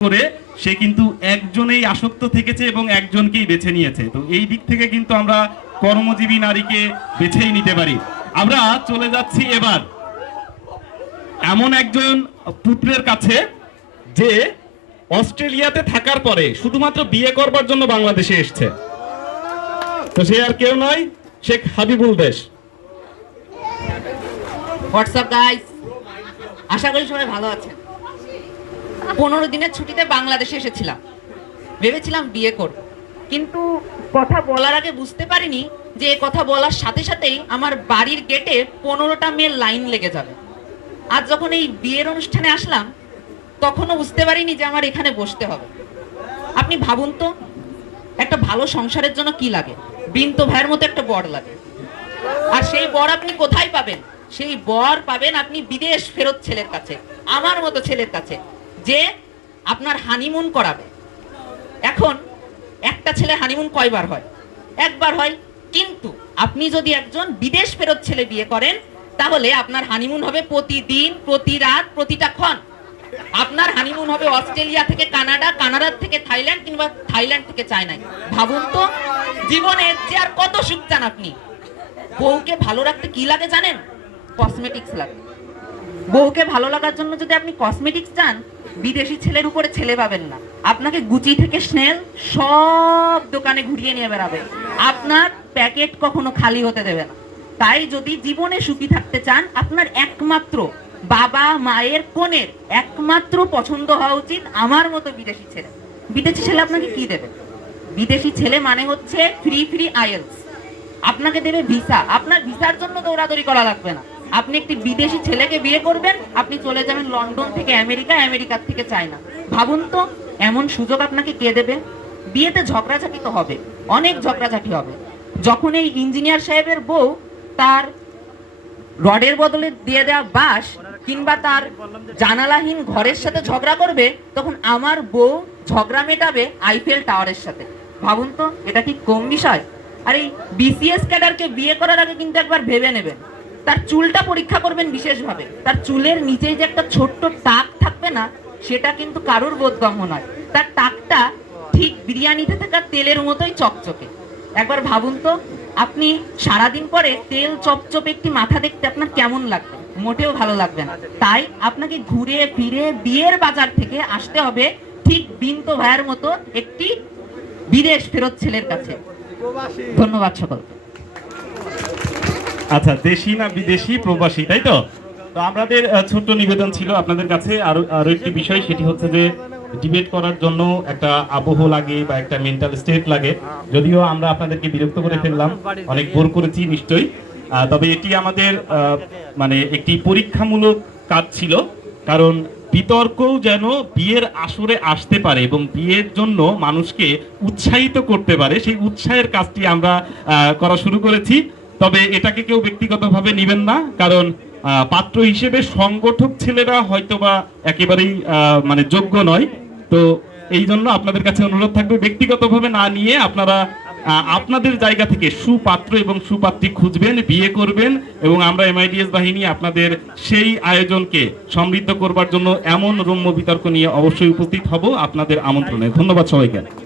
করে সে কিন্তু একজনেই আসক্ত থেকেছে এবং একজনকেই বেছে নিয়েছে। তো এই দিক থেকে কিন্তু আমরা কর্মজীবী নারীকে বেছেই নিতে পারি। আমরা চলে যাচ্ছি এবার এমন একজন পুত্রের কাছে যে অস্ট্রেলিয়াতে থাকার পরে শুধুমাত্র বিয়ে করবার জন্য বাংলাদেশে এসছে। তো সে আর কেউ নয়, শেখ হাবিবুল দেশ। হোয়াটসঅ্যাপ গাইস আশা করি সবাই ভালো আছেন। পনেরো দিনের ছুটিতে বাংলাদেশে এসেছিলাম। ভেবেছিলাম বিয়ে করব। কিন্তু কথা বলার আগে বুঝতে পারিনি যে কথা বলার সাথে সাথেই আমার বাড়ির গেটে পনেরোটা মেয়ের লাইন লেগে যাবে। আজ যখন এই বিয়ের অনুষ্ঠানে আসলাম, তখনও বুঝতে পারিনি যে আমার এখানে বসতে হবে। আপনি ভাবুন তো, একটা ভালো সংসারের জন্য কি লাগে? বিন্ত ভাইয়ের মতো একটা বর লাগে। আর সেই বর আপনি কোথায় পাবেন? সেই বর পাবেন আপনি বিদেশ ফেরত ছেলের কাছে, আমার মতো ছেলের কাছে। যে আপনার হানিমুন করাবে। এখন একটা ছেলে হানিমুন কয়বার হয়? একবার হয়, কিন্তু আপনি যদি একজন বিদেশ ফেরত ছেলে বিয়ে করেন, তাহলে আপনার হানিমুন হবে প্রতিদিন, প্রতি রাত, প্রতিটা ক্ষণ। আপনার হানিমুন হবে অস্ট্রেলিয়া থেকে কানাডা, কানাডার থেকে থাইল্যান্ড কিংবা থাইল্যান্ড থেকে চায়নায়। ভাবুন তো, জীবনে যে আর কত সুখ চান আপনি? বউকে ভালো রাখতে কি লাগে জানেন? কসমেটিক্স লাগে। বউকে ভালো লাগার জন্য যদি আপনি কসমেটিক্স চান, বিদেশি ছেলের উপরে ছেলে পাবেন না। আপনাকে গুচি থেকে স্নেল সব দোকানে ঘুরিয়ে নিয়ে বেড়াবে। আপনার প্যাকেট কখনো খালি হতে দেবে না। তাই যদি জীবনে সুখী থাকতে চান, আপনার একমাত্র বাবা মায়ের কোণের একমাত্র পছন্দ হওয়া উচিত আমার মতো বিদেশি ছেলে। বিদেশি ছেলে আপনাকে কি দেবে? বিদেশি ছেলে মানে হচ্ছে ফ্রি ফ্রি আইএলস আপনাকে দেবে ভিসা আপনার ভিসার জন্য দৌড়াদৌড়ি করা লাগবে না। আপনি একটি বিদেশি ছেলেকে বিয়ে করবেন, আপনি চলে যাবেন লন্ডন থেকে আমেরিকা, আমেরিকার থেকে চায়না। ভাবুন তো, এমন সুযোগ আপনাকে কে দেবে? বিয়েতে ঝগড়াঝাটি তো হবে, অনেক ঝগড়াঝাটি হবে। যখন এই ইঞ্জিনিয়ার সাহেবের বউ তার রডের বদলে দিয়ে দেওয়া বাস কিংবা তার জানালাহীন ঘরের সাথে ঝগড়া করবে, তখন আমার বউ ঝগড়া মেটাবে আইফেল টাওয়ারের সাথে। ভাবুন তো, এটা কি কম বিষয়? আর এই বিসিএস ক্যাডারকে বিয়ে করার আগে কিন্তু একবার ভেবে নেবেন। তার চুলটা পরীক্ষা করবেন বিশেষভাবে। তার চুলের নিচে যে একটা ছোট্ট টাক থাকবে না, সেটা কিন্তু কারোর বোধগম্য নয়। তার টাকটা ঠিক বিরিয়ানিতে থাকা তেলের মতোই চকচকে। একবার ভাবুন তো, আপনি সারাদিন পরে তেল চপচপে একটি মাথা দেখতে আপনার কেমন লাগবে? মোটেও ভালো লাগবে না। তাই আপনাকে ঘুরে ফিরে বিয়ের বাজার থেকে আসতে হবে ঠিক বিন্ত ভাইয়ের মতো একটি বিদেশ ফেরত ছেলের কাছে। ধন্যবাদ সকলকে। আচ্ছা দেশি না বিদেশি প্রবাসী, তাই তো? তো আমাদের ছোট্ট নিবেদন ছিল আপনাদের কাছে আরও আরও একটি বিষয়, সেটি হচ্ছে যে ডিবেট করার জন্য একটা আবহ লাগে বা একটা মেন্টাল স্টেট লাগে। যদিও আমরা আপনাদেরকে বিরক্ত করে ফেললাম, অনেক বোর করেছি নিশ্চয়ই। তবে এটি আমাদের মানে একটি পরীক্ষামূলক কাজ ছিল, কারণ বিতর্কও যেন বিয়ের আসরে আসতে পারে এবং বিয়ের জন্য মানুষকে উৎসাহিত করতে পারে, সেই উৎসাহের কাজটি আমরা করা শুরু করেছি। তবে এটাকে কেউ ব্যক্তিগতভাবে নেবেন না, কারণ পাত্র হিসেবে সংগঠক ছেলেরা হয়তোবা একেবারেই মানে যোগ্য নয়। তো এই জন্য আপনাদের কাছে অনুরোধ থাকবে, ব্যক্তিগতভাবে না নিয়ে আপনারা আপনাদের জায়গা থেকে সুপাত্র এবং সুপাত্রী খুঁজবেন, বিয়ে করবেন এবং আমরা এমআইডিএস বাহিনী আপনাদের সেই আয়োজনকে সমৃদ্ধ করবার জন্য এমন রম্য বিতর্ক নিয়ে অবশ্যই উপস্থিত হব। আপনাদের আমন্ত্রণে। ধন্যবাদ সবাইকে।